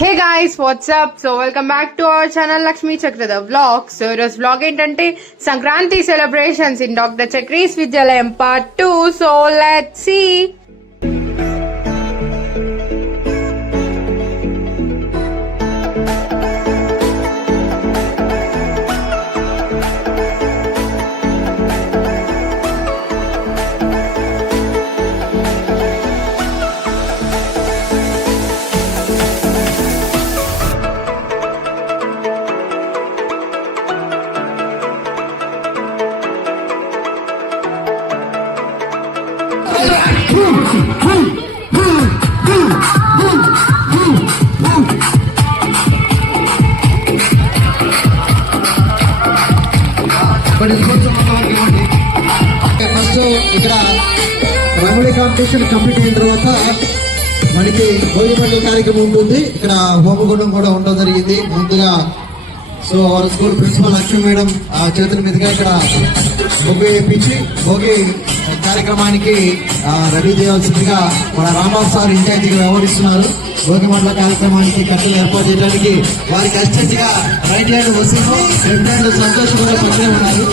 Hey guys, what's up? So welcome back to our channel Lakshmi Chakra the vlog. So it was vlog ఏంటంటే Sankranti celebrations in Dr. Chakri's Vidyalayam part 2. So let's see. First ఇక్కడ rangoli competition complete అయిన తర్వాత మనకి భోగిపల్లి కార్యక్రమం ఉంటుంది. ఇక్కడ హోమగుండం కూడా ఉండడం జరిగింది ముందుగా. So our school principal Lakshmi madam చేతుల మీదుగా ఇక్కడ భోగి వేయించి భోగి కార్యక్రమానికి రెడీ చేయాల్సిందిగా మన రాంబాబు సార్ ఇన్ఛార్జిగా వ్యవహరిస్తున్నారు. భోగి మండల కార్యక్రమానికి కట్టలు ఏర్పాటు చేయడానికి వారికి అసిస్టెంట్ గా right hand Waseem, left hand Santosh కూడా పక్కనే ఉన్నారు.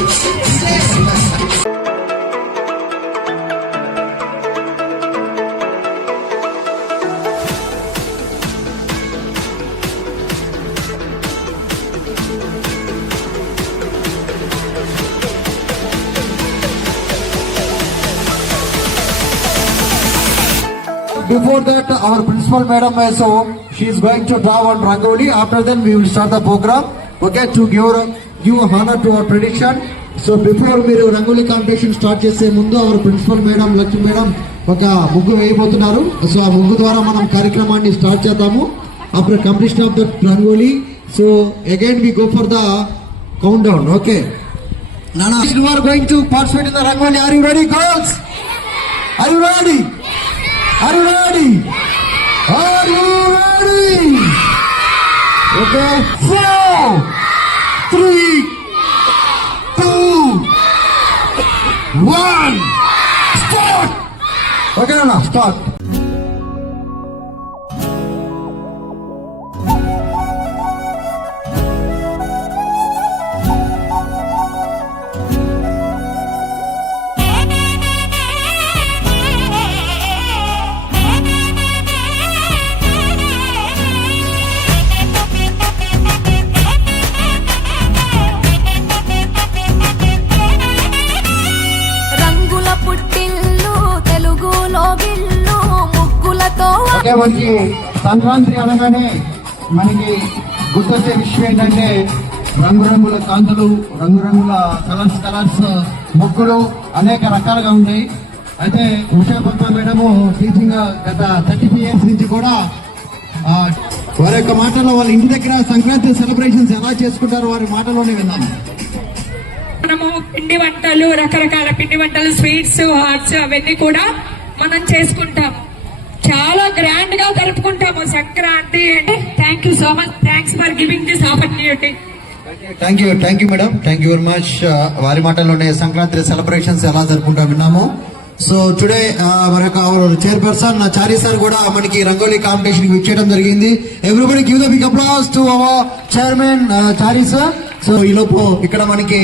Before that, our principal madam, so she is going to draw one rangoli. After then, we will start the program. Okay, to give honor to our tradition. So before మీరు rangoli competition start చేసే ముందు our principal madam Lakshmi madam ఒక ముగ్గు వేయబోతున్నారు. సో ఆ ముగ్గు ద్వారా మనం కార్యక్రమాన్ని స్టార్ట్ చేద్దాము. After completion of the rangoli, so again we go for the countdown. Okay, Nana, you are going to participate in the rangoli. Are you ready, girls? Are you ready? Are you ready? Are you ready? Okay. 4, 3, 2, 1. Start. Okay, Nana, start. మనకి సంక్రాంతి అనగానే మనకి గుర్తొచ్చే విషయం ఏంటంటే రంగురంగుల కాంతులు, రంగురంగుల కలర్స్ ముగ్గులు అనేక రకాలుగా ఉన్నాయి. అయితే ఉషాపద్మ మేడము టీచింగ్ గత 35 years నుంచి కూడా వారి యొక్క మాటల్లో వాళ్ళ ఇంటి దగ్గర సంక్రాంతి సెలబ్రేషన్స్ ఎలా చేసుకుంటారో వారి మాటలోనే విన్నాం. మనము పిండి వంటలు, రకరకాల పిండి వంటలు, స్వీట్స్, హాట్స్ అవన్నీ కూడా మనం చేసుకుంటాము. చాలా గ్రాండ్ గా జరుపుకుంటాము Sankranti. Thank you so much. Thanks for giving this opportunity. Thank you madam. Thank you very much. వారి మాటల్లోనే సంక్రాంతి సెలబ్రేషన్స్ ఎలా జరుపుకుంటాం విన్నాము. సో టుడే మన యొక్క చైర్పర్సన్ చారీ సార్ కూడా మనకి రంగోలీ కాంపిటీషన్ కి ఇచ్చేయడం జరిగింది. Everybody give the big applause to our chairman Chari sir. So ఈ లోపు ఇక్కడ మనకి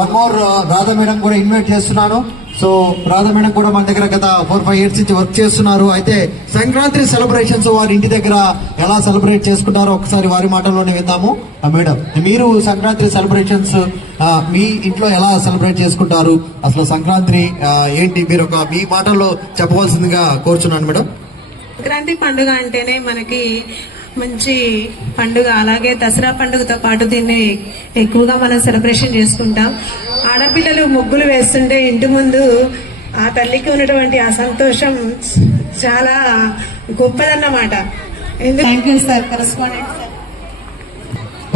వన్ మోర్ రాధా మేడం కూడా ఇన్వైట్ చేస్తున్నాను. సో రాధా మేడం కూడా మన దగ్గర గత 4-5 years నుంచి వర్క్ చేస్తున్నారు. అయితే సంక్రాంతి సెలబ్రేషన్స్ వారి ఇంటి దగ్గర ఎలా సెలబ్రేట్ చేసుకుంటారో ఒకసారి వారి మాటల్లోనే విందాము. మేడం, మీరు సంక్రాంతి సెలబ్రేషన్స్ మీ ఇంట్లో ఎలా సెలబ్రేట్ చేసుకుంటారు? అసలు సంక్రాంతి ఏంటి మీరు మీ మాటల్లో చెప్పవలసిందిగా కోరుచున్నాను మేడం. సంక్రాంతి పండుగ అంటేనే మనకి మంచి పండుగ. అలాగే దసరా పండుగతో పాటు దీన్ని ఎక్కువగా మనం సెలబ్రేషన్ చేసుకుంటాం. ఆడపిల్లలు ముగ్గులు వేస్తుంటే ఇంటి ముందు ఆ తల్లికి ఉన్నటువంటి ఆ సంతోషం చాలా గొప్పదన్నమాట. Thank you sir, correspondent sir.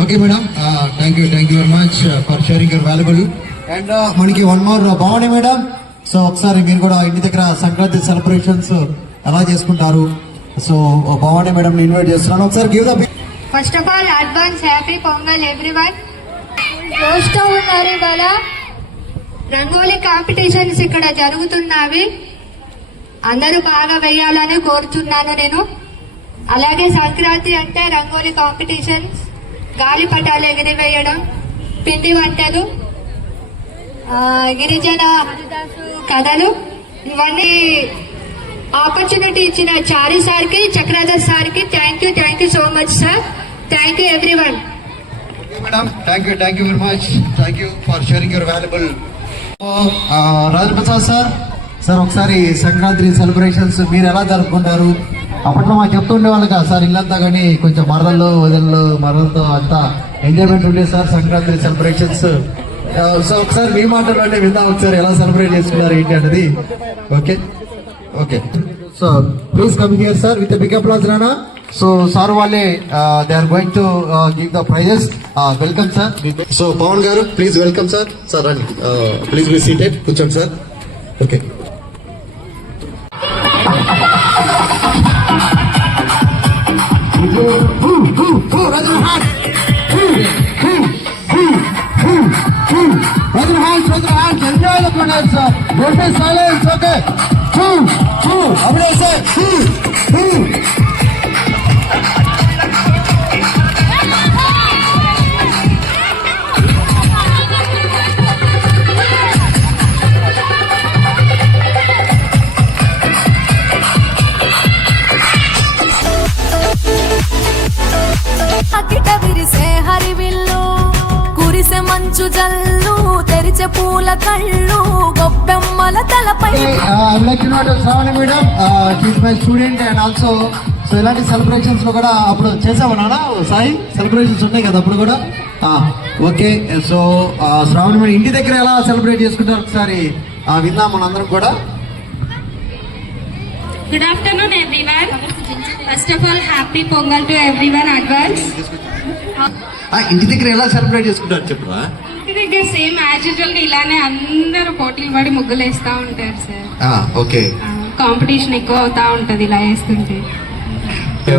Okay madam, thank you very much for sharing your valuable. And మనకి one more Bhavani madam. So ఒకసారి మీరు కూడా ఇంటి దగ్గర సంక్రాంతి సెలబ్రేషన్స్ ఎలా చేసుకుంటారు? సో భవాని మేడం ఇన్వైట్ చేస్తున్నాను. ఒకసారి give the first of all advance happy Pongal everyone. జోష్తో ఉన్నారు ఇవాళ. రంగోలీ కాంపిటీషన్స్ ఇక్కడ జరుగుతున్నవి. అందరూ బాగా వేయాలని కోరుతున్నాను నేను. అలాగే సంక్రాంతి అంటే రంగోలీ కాంపిటీషన్స్, గాలిపటాలు ఎగిరివేయడం, పిండి వంటలు, గిరిజన హరిదాసు కథలు, ఇవన్నీ ఆపర్చునిటీ ఇచ్చిన చారి సార్ కి, చక్రధర్ సార్ కి thank you so much sir. Thank you everyone. Madam, thank you very much. Thank you for sharing your valuable. Rajaprasad సార్ ఒకసారి సంక్రాంతి సెలబ్రేషన్స్ మీరు ఎలా జరుపుకుంటారు? అప్పట్లో మాకు చెప్తుండే వాళ్ళు కదా సార్, ఇల్లంతా కానీ కొంచెం మరదల్లో వదిలిలో మరదలతో అంతా ఎంజాయ్మెంట్ ఉండేది సార్ సంక్రాంతి సెలబ్రేషన్స్. సో ఒకసారి మీ మాటలోనే విందాం, ఒకసారి ఎలా సెలబ్రేట్ చేసుకున్నారు ఏంటి అనేది. Okay so please come here sir with big applause Rana. So sir వాళ్ళే they are going to give the prizes. Welcome sir. So Pavan garu please welcome sir. Sir రండి, ప్లీజ్ బి సీటెడ్, కూర్చోండి sir. Okay enjoy the concert, sir. Don't be silent, okay? Abhi sir. అకిట విరిసే హరివిల్లు, కురిసే మంచు జల్లు, తెరిచే పూల కళ్ళు, గొప్పెమ్మల తలపై. I'd like to know to Shravani madam, she's my student and also so ఇలాంటి సెలబ్రేషన్స్ లో కూడా అప్పుడు చేసావా నాన్న సాయి? సెలబ్రేషన్స్ ఉన్నాయి కదా అప్పుడు కూడా. ఓకే సో శ్రావణి మేడం ఇంటి దగ్గర ఎలా సెలబ్రేట్ చేసుకుంటారు ఒకసారి విందాం మనందరం కూడా. Good afternoon, everyone. First of all, happy Pongal to everyone advance. ఇంటి దగ్గర ఎలా సెలబ్రేట్ చేసుకుంటారు చెప్పరా? ఇంటి దగ్గర సేమ్ యాజ్ యూజువల్ గా ఇలానే అందరూ పోటీలు పడి ముగ్గులు వేస్తా ఉంటారు సార్. ఓకే కాంపిటీషన్ ఎక్కువ అవుతా ఉంటది ఇలా వేస్తుంటే.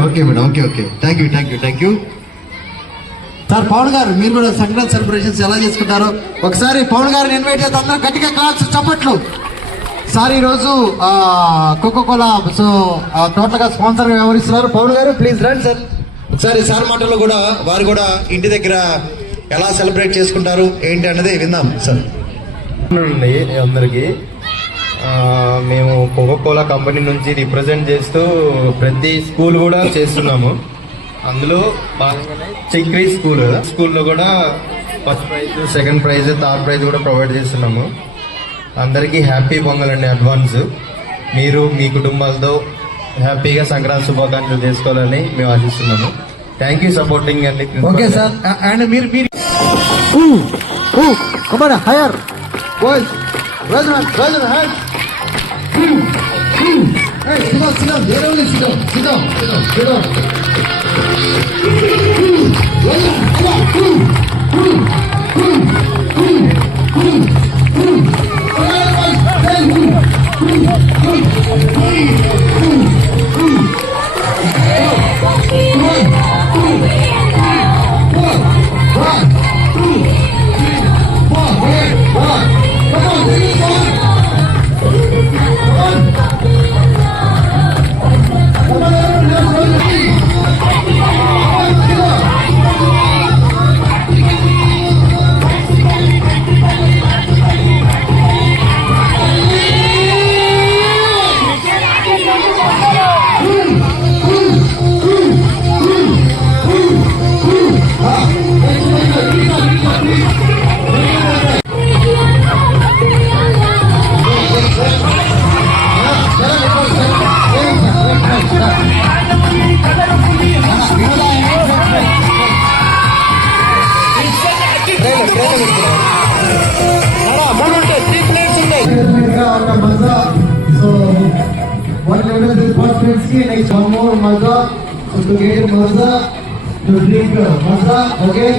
Okay madam, okay thank you sir. Pavan గారు మీరు కూడా సంక్రాంతి సెలబ్రేషన్స్ ఎలా చేసుకుంటారు ఒకసారి పవన్ గారిని ఇన్వైట్ చేస్తే అందరూ గట్టిగా క్లాప్స్ చప్పట్లు. సార్ ఈరోజు కోకోకోలా సో టోటల్ గా స్పాన్సర్ గా వ్యవహరిస్తున్నారు. పవన్ గారు ప్లీజ్ రండి సార్. ఒకసారి సార్ మాటల్లో కూడా వారు కూడా ఇంటి దగ్గర ఎలా సెలబ్రేట్ చేసుకుంటారు ఏంటి అన్నది విందాం సార్. అందరికి మేము కోకోకోలా కంపెనీ నుంచి రిప్రజెంట్ చేస్తూ ప్రతి స్కూల్ కూడా చేస్తున్నాము. అందులో భాగంగానే చక్రీ స్కూల్లో కూడా first prize, second prize, third prize కూడా ప్రొవైడ్ చేస్తున్నాము. అందరికీ హ్యాపీ పొంగల్ అండి అడ్వాన్స్. మీరు మీ కుటుంబాలతో హ్యాపీగా సంక్రాంతి శుభాకాంక్షలు చేసుకోవాలని మేము ఆశిస్తున్నాము. థ్యాంక్ యూ సపోర్టింగ్ అండి. Okay sir. అండ్ మీరు hire boys raise your hand. Hey, sit down. They're only sit down. Next one more maza, so to get maza, to drink maza, okay?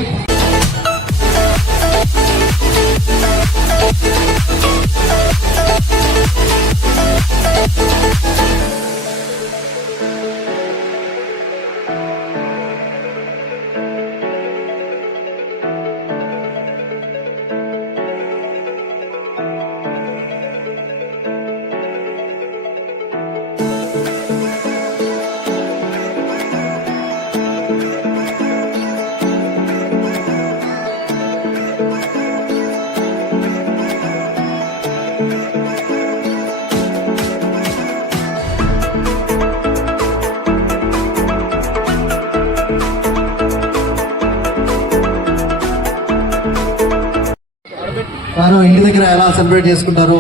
వారు ఇంటి దగ్గర ఎలా సెలబ్రేట్ చేసుకుంటారు?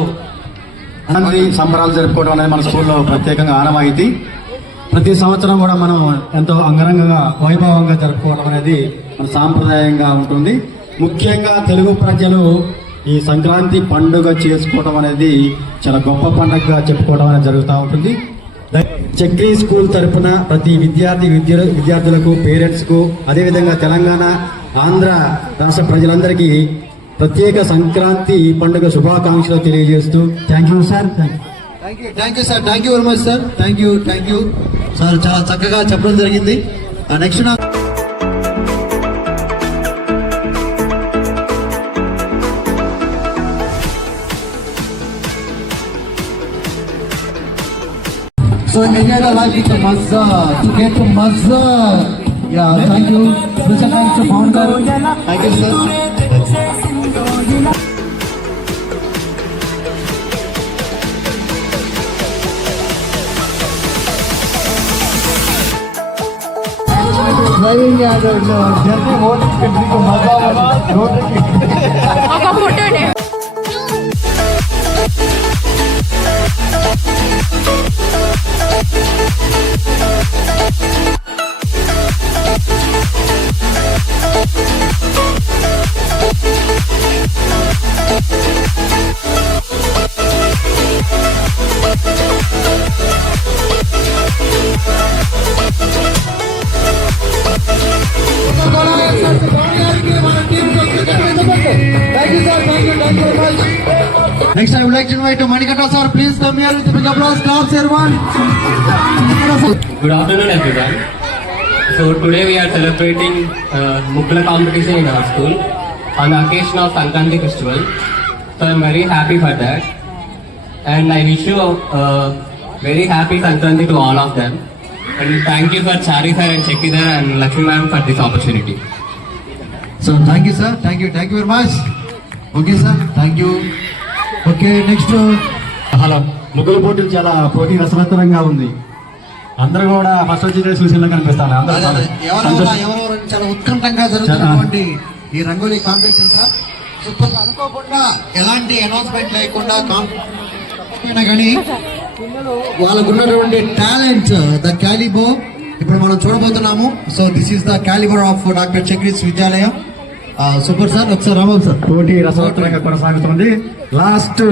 సంక్రాంతి సంబరాలు జరుపుకోవడం అనేది మన స్కూల్లో ప్రత్యేకంగా ఆనవాయితీ. ప్రతి సంవత్సరం కూడా మనం ఎంతో అంగరంగంగా వైభవంగా జరుపుకోవడం అనేది మన సాంప్రదాయంగా ఉంటుంది. ముఖ్యంగా తెలుగు ప్రజలు ఈ సంక్రాంతి పండుగ చేసుకోవడం అనేది చాలా గొప్ప పండుగగా చెప్పుకోవడం అనేది జరుగుతూ ఉంటుంది. చక్రీ స్కూల్ తరఫున ప్రతి విద్యార్థులకు, పేరెంట్స్కు, అదేవిధంగా తెలంగాణ, ఆంధ్ర రాష్ట్ర ప్రజలందరికీ ప్రత్యేక సంక్రాంతి పండుగ శుభాకాంక్షలు తెలియజేస్తూ thank you sir. Thank you sir. Thank you very much sir. Thank you sir. చాలా చక్కగా చెప్పడం జరిగింది. Next So enjoy the life with the mazza, to get the mazza. Yeah, thank you. Special thanks to founder. Thank you, sir. Driving and journey road trip को मजा आया road trip. ఒక ఫోటోనే. Next, I would like to invite Manikanta sir. Please come here with a big applause. Claps, everyone. Good afternoon, everyone. So today we are celebrating Mukkula competition in our school on the occasion of Sankranti festival. So I'm very happy for that, and I wish you a very happy Sankranti to all of them. And thank you for Chari sir and Chekki sir and Lakshmi ma'am for this opportunity. So thank you, sir. Thank you very much. Okay, sir. Thank you. Okay, next. Hello, ముగ్గుల పోటీలు చాలా పోటీ రసవత్తరంగా ఉంది. అందరూ కూడా ఫస్ట్ వచ్చి చూసేలా కనిపిస్తాను. అందరూ చాలా ఎవరెవరు చాలా ఉత్కంఠంగా జరుగుతున్నటువంటి ఈ రంగోలీ కాంపిటీషన్ సార్. సూపర్. అనుకోకుండా ఎలాంటి అనౌన్స్మెంట్ లేకుండా కాంపిటీషన్ కానీ వాళ్ళకున్నటువంటి టాలెంట్, ద క్యాలిబో ఇప్పుడు మనం చూడబోతున్నాము. So this is the caliber of doctor Chakri's Vidyalayam. Super sir. ఒకసారి రాబాబు సార్. పోటీ రసవత్తరంగా కొనసాగుతుంది. లాస్ట్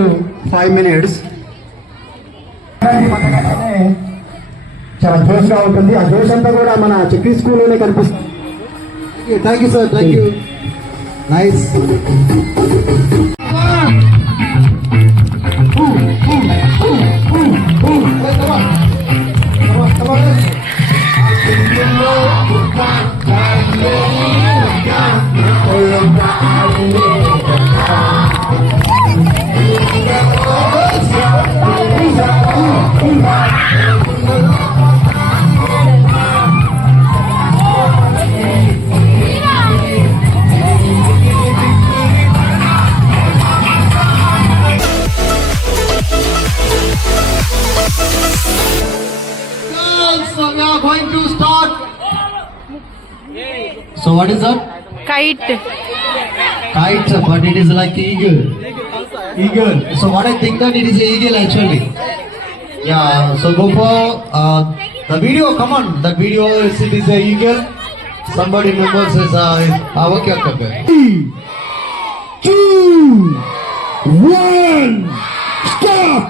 5 minutes చాలా జోష్గా ఉంటుంది. ఆ జోష్ అంతా కూడా మన చక్రీ స్కూల్లోనే కనిపిస్తుంది. Thank you sir. Thank you. Nice. So we are going to start. So what is that? Kite. Kite, but it is like eagle. Eagle. So what I think that it is eagle actually. Yeah. So go for the video. Come on. The video is it is a eagle. Somebody remember says okay. 3, 2, 1. Stop.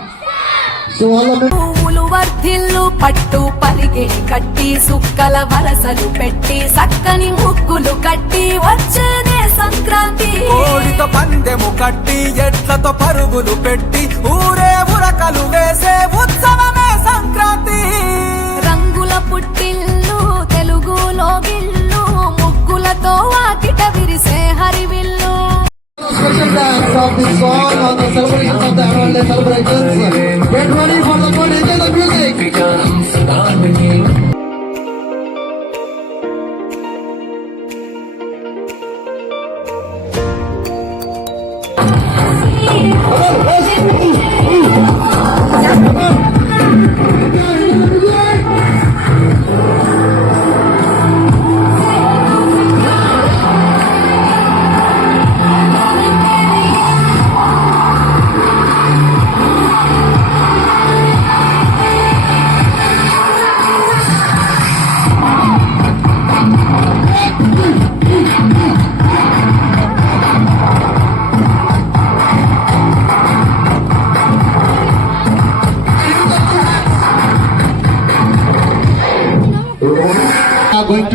So all of it. పువ్వులు వర్ధిల్లు పట్టు పరిగెడి కట్టి సుక్కల వరసలు పెట్టి సక్కని ముగ్గులు కట్టి వచ్చేదే సంక్రాంతి. కోడితో పందెము కట్టి ఎట్లతో పరుగులు పెట్టి ఊరే ఉరకలు వేసే ఉత్సవమే సంక్రాంతి. రంగుల పుట్టిల్లు తెలుగులో గిల్లు ముగ్గులతో వాకిట విరిసే హరివిల్లు. Special dance of this song on the celebration of the annual day celebrations. Get ready for the good. Enjoy the music.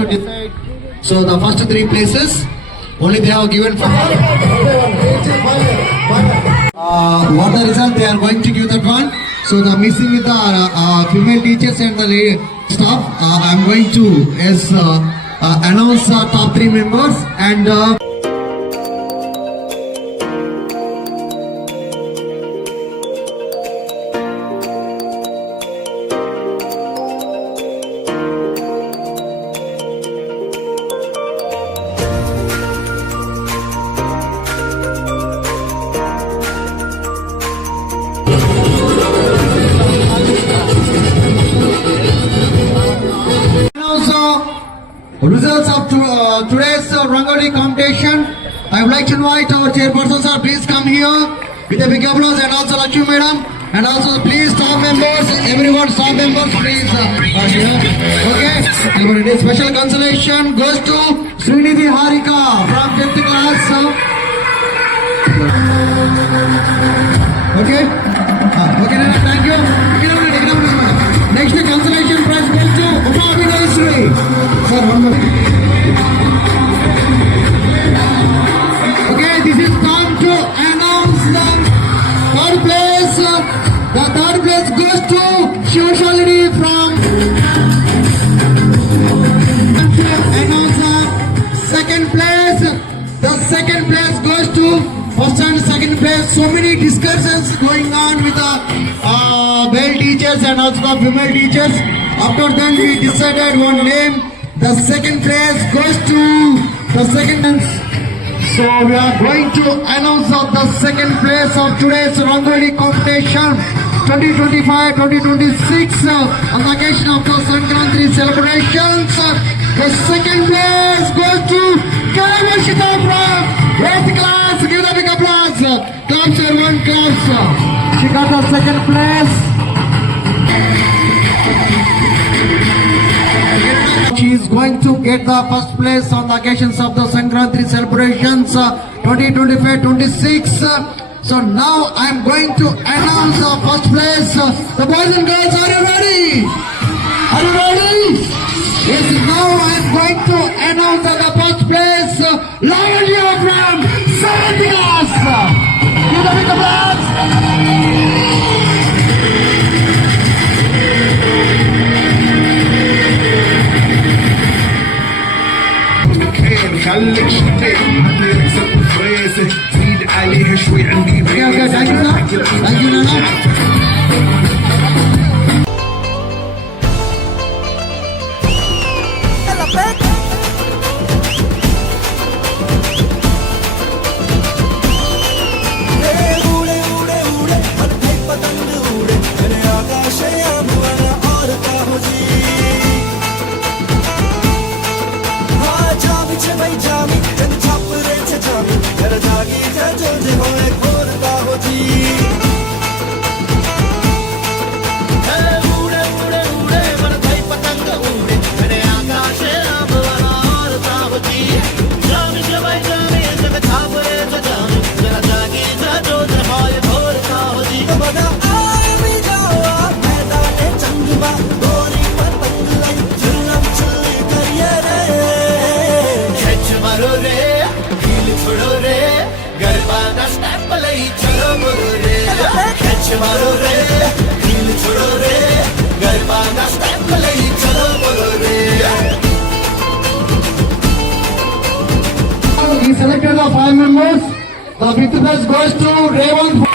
decide. So the first 3 places, only they have given for what the result they are going to give that one. So the missing with the female teachers and the staff, I am going to announce top 3 members and results of today's Rangoli competition. I would like to invite our chairperson sir, please come here with a big applause, and also Lakshmi madam, and also please staff members, everyone staff members please here. Okay, and the special consolation goes to Srinidhi Harika from 5th class. Okay, okay, thank you. Next consolation prize goes to Upabhinay Sri. Sir, one more. Okay, this is time to announce the third place. The third place goes to Shivashalini from. Announce the second place. The second place goes to first and second place. So many discussions going on with the male teachers and also the female teachers. After that, we decided one name. The second place goes to the second. So we are going to announce the second place of today's Rangoli competition 2025-2026 on the occasion of the Sankranti celebrations. The second place goes to Kalavashita from 8th class. Give a big applause. Claps everyone, claps. She got the second place. She is going to get the first place on the occasions of the Sankranti celebrations 2025-26. So now I am going to announce the first place. The boys and girls, are you ready? Are you ready? Yes, now I am going to announce the first place. Lavanya from 7th class. Give a big applause. خليك شتي هتلاقيك سبت فريسة زيد عليها شوي عندي We selected the 5 members. The 5th place goes to Revant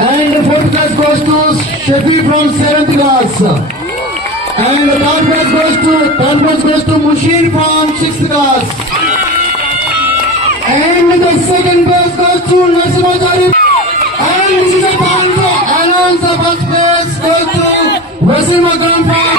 and the 4th place goes to Shafi from 7th class. And the third place goes to Mushir from 6th class. And the second place goes to Nasimachari. And this is a time to announce the first place goes to Wasim Akram from.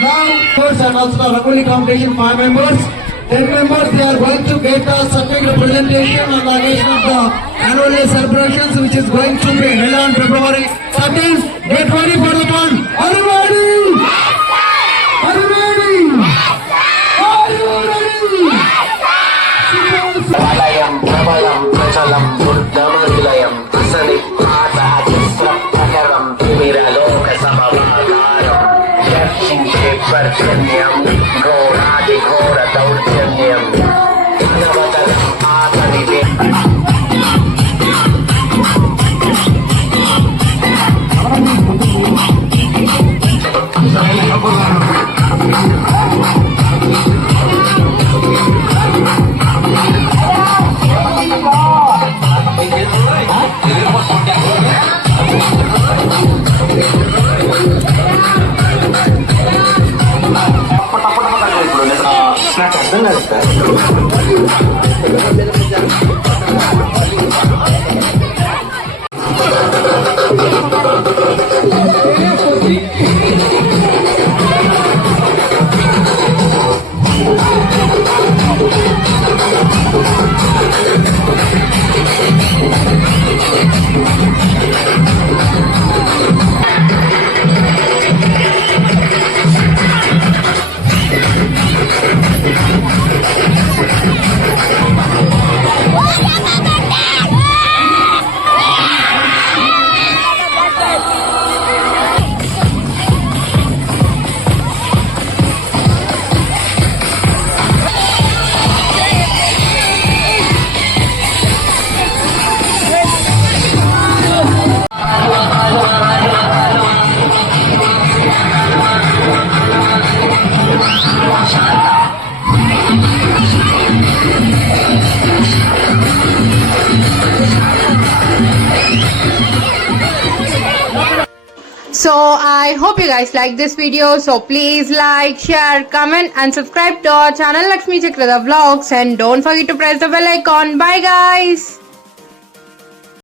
Now, first and also the Rangoli competition 5 members. 10 members, they are going to get a subject representation on the occasion of the annual day celebrations, which is going to be held on February 13th. Get ready for the fun. Are you ready? Are you ready? Are you ready? Valayam, Pravalam, Prachalam, Buddhamadilayam, Asanipada, Prakaram, Timira, Loka, Samavagaram, Yakshin, Shepard, Kenyam, Gora. ఘోర దౌర్జన్యం మానవతరం ఆతనివే నాకు అర్థం కాదు sir. So I hope you guys like this video. So please like, share, comment and subscribe to our channel Lakshmi Chakrada Vlogs, and don't forget to press the bell icon. Bye guys.